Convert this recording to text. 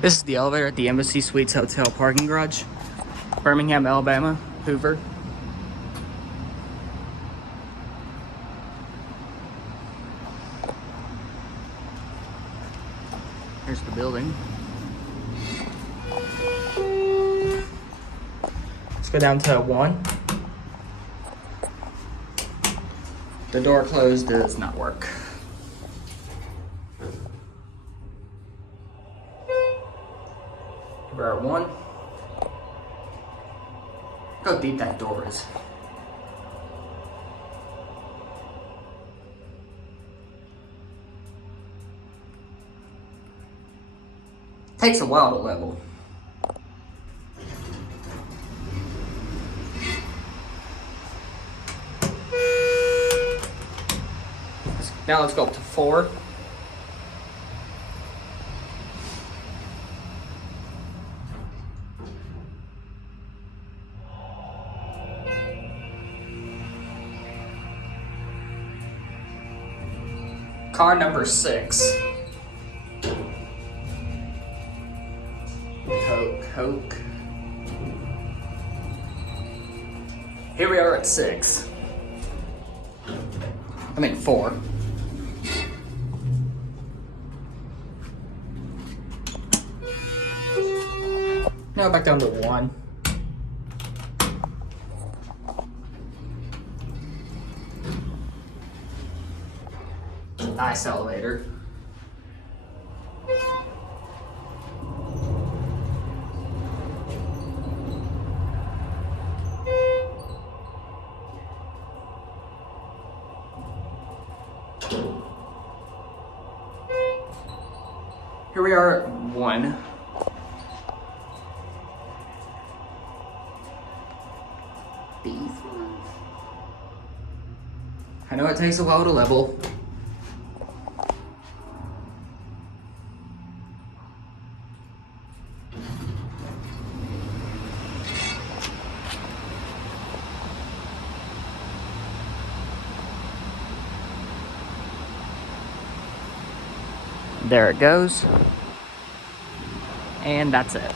This is the elevator at the Embassy Suites Hotel parking garage, Birmingham, Alabama, Hoover. Here's the building. Let's go down to 1. The door closed does not work. We're at 1. Look how deep that door is. Takes a while to level. Now let's go up to 4. Car number 6. Coke. Here we are at 6. I mean 4. Now back down to 1. Nice elevator. Here we are at 1. I know it takes a while to level. There it goes. And that's it.